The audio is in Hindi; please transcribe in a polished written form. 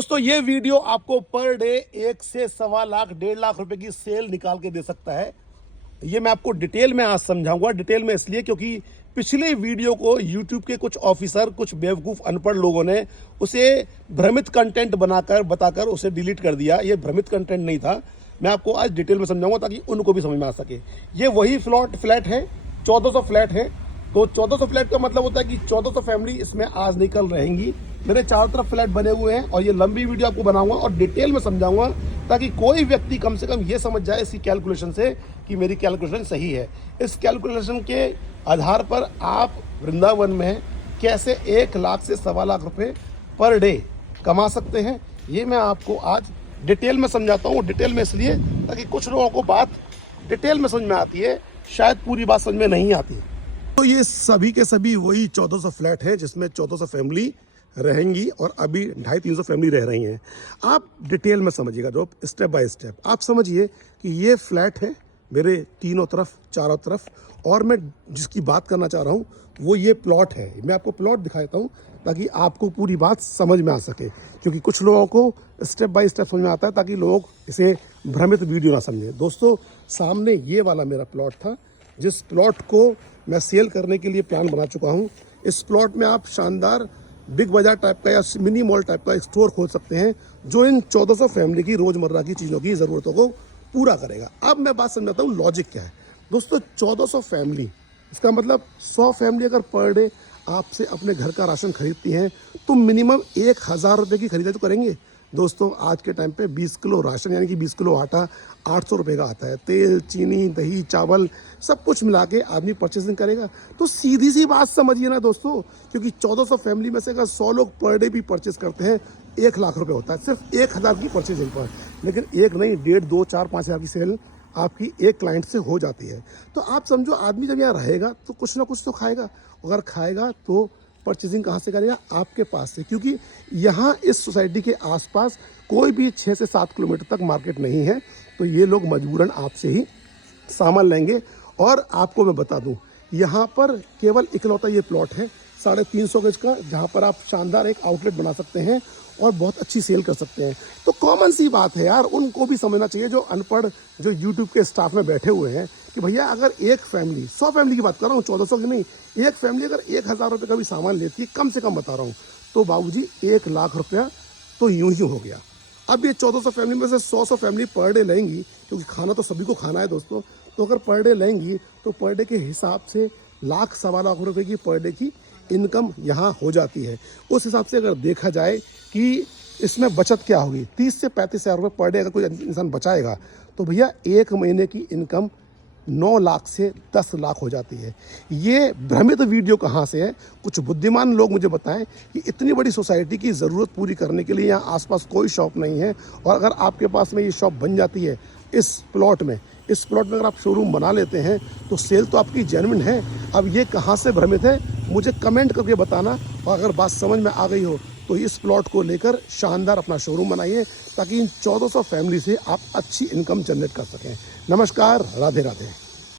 दोस्तों ये वीडियो आपको पर डे 1 से सवा लाख 1.5 लाख रुपए की सेल निकाल के दे सकता है। ये मैं आपको डिटेल में आज समझाऊंगा। डिटेल में इसलिए क्योंकि पिछले वीडियो को YouTube के कुछ ऑफिसर, कुछ बेवकूफ़ अनपढ़ लोगों ने उसे भ्रमित कंटेंट बनाकर बताकर उसे डिलीट कर दिया। ये भ्रमित कंटेंट नहीं था। मैं आपको आज डिटेल में समझाऊंगा ताकि उनको भी समझ में आ सके। ये वही फ्लैट है, 1400 फ्लैट है। तो 1400 फ्लैट का मतलब होता है कि 1400 फैमिली इसमें आज निकल रहेंगी। मेरे चारों तरफ फ्लैट बने हुए हैं और ये लंबी वीडियो आपको बनाऊंगा और डिटेल में समझाऊंगा ताकि कोई व्यक्ति कम से कम ये समझ जाए इसकी कैलकुलेशन से कि मेरी कैलकुलेशन सही है। इस कैलकुलेशन के आधार पर आप वृंदावन में कैसे 1 लाख से सवा लाख रुपए पर डे कमा सकते हैं, ये मैं आपको आज डिटेल में समझाता हूँ। डिटेल में इसलिए ताकि कुछ लोगों को बात डिटेल में समझ में आती है, शायद पूरी बात समझ में नहीं आती। तो ये सभी के सभी वही 1400 फ्लैट है जिसमें 1400 फैमिली रहेंगी और अभी 250-300 फैमिली रह रही हैं। आप डिटेल में समझिएगा, जो स्टेप बाय स्टेप आप समझिए कि ये फ्लैट है मेरे तीनों तरफ, चारों तरफ, और मैं जिसकी बात करना चाह रहा हूँ वो ये प्लॉट है। मैं आपको प्लॉट दिखाता हूँ ताकि आपको पूरी बात समझ में आ सके, क्योंकि कुछ लोगों को स्टेप बाय स्टेप समझ में आता है ताकि लोग इसे भ्रमित वीडियो ना समझें। दोस्तों सामने ये वाला मेरा प्लॉट था, जिस प्लॉट को मैं सेल करने के लिए प्लान बना चुका हूँ। इस प्लॉट में आप शानदार बिग बाजार टाइप का या मिनी मॉल टाइप का एक स्टोर खोल सकते हैं जो इन 1400 फैमिली की रोज़मर्रा की चीज़ों की ज़रूरतों को पूरा करेगा। अब मैं बात समझाता हूँ लॉजिक क्या है। दोस्तों 1400 फैमिली, इसका मतलब 100 फैमिली अगर पर डे आपसे अपने घर का राशन खरीदती हैं तो मिनिमम 1000 रुपये की खरीदारी तो करेंगे। दोस्तों आज के टाइम पे 20 किलो राशन यानी कि 20 किलो आटा 800 रुपये का आता है। तेल, चीनी, दही, चावल सब कुछ मिला के आदमी परचेसिंग करेगा। तो सीधी सी बात समझिए ना दोस्तों, क्योंकि 1400 फैमिली में से अगर 100 लोग पर डे भी परचेस करते हैं 1 लाख रुपये होता है सिर्फ 1000 की परचेजिंग पर। लेकिन एक नहीं, 1.5, 2, 4, 5 हज़ार की सेल आपकी एक क्लाइंट से हो जाती है। तो आप समझो आदमी जब यहाँ रहेगा तो कुछ ना कुछ तो खाएगा। अगर खाएगा तो परचेजिंग कहाँ से करेगा? आपके पास से, क्योंकि यहाँ इस सोसाइटी के आसपास कोई भी 6 से 7 किलोमीटर तक मार्केट नहीं है। तो ये लोग मजबूरन आपसे ही सामान लेंगे। और आपको मैं बता दूं, यहाँ पर केवल इकलौता ये प्लॉट है 350 गज का, जहाँ पर आप शानदार एक आउटलेट बना सकते हैं और बहुत अच्छी सेल कर सकते हैं। तो कॉमन सी बात है यार, उनको भी समझना चाहिए जो अनपढ़, जो यूट्यूब के स्टाफ में बैठे हुए हैं, कि भैया अगर एक फैमिली, 100 फैमिली की बात कर रहा हूँ, 1400 की नहीं, एक फैमिली अगर 1000 रुपये का भी सामान लेती है, कम से कम बता रहा हूँ, तो बाबूजी 1 लाख रुपया तो यूं ही हो गया। अब ये 1400 फैमिली में से 100 फैमिली पर डे लेंगी, क्योंकि खाना तो सभी को खाना है दोस्तों। तो अगर पर डे लेंगी तो पर डे के हिसाब से लाख, सवा लाख रुपए की पर डे की इनकम यहाँ हो जाती है। उस हिसाब से अगर देखा जाए कि इसमें बचत क्या होगी, 30 से 35 हज़ार रुपये पर डे अगर कोई इंसान बचाएगा तो भैया एक महीने की इनकम 9 लाख से 10 लाख हो जाती है। ये भ्रमित वीडियो कहाँ से है? कुछ बुद्धिमान लोग मुझे बताएं कि इतनी बड़ी सोसाइटी की ज़रूरत पूरी करने के लिए यहाँ आसपास कोई शॉप नहीं है, और अगर आपके पास में ये शॉप बन जाती है इस प्लॉट में अगर आप शोरूम बना लेते हैं तो सेल तो आपकी जेन्युइन है। अब ये कहाँ से भ्रमित है मुझे कमेंट करके बताना, और अगर बात समझ में आ गई हो तो इस प्लॉट को लेकर शानदार अपना शोरूम बनाइए ताकि इन 1400 फैमिली से आप अच्छी इनकम जनरेट कर सकें। नमस्कार, राधे राधे।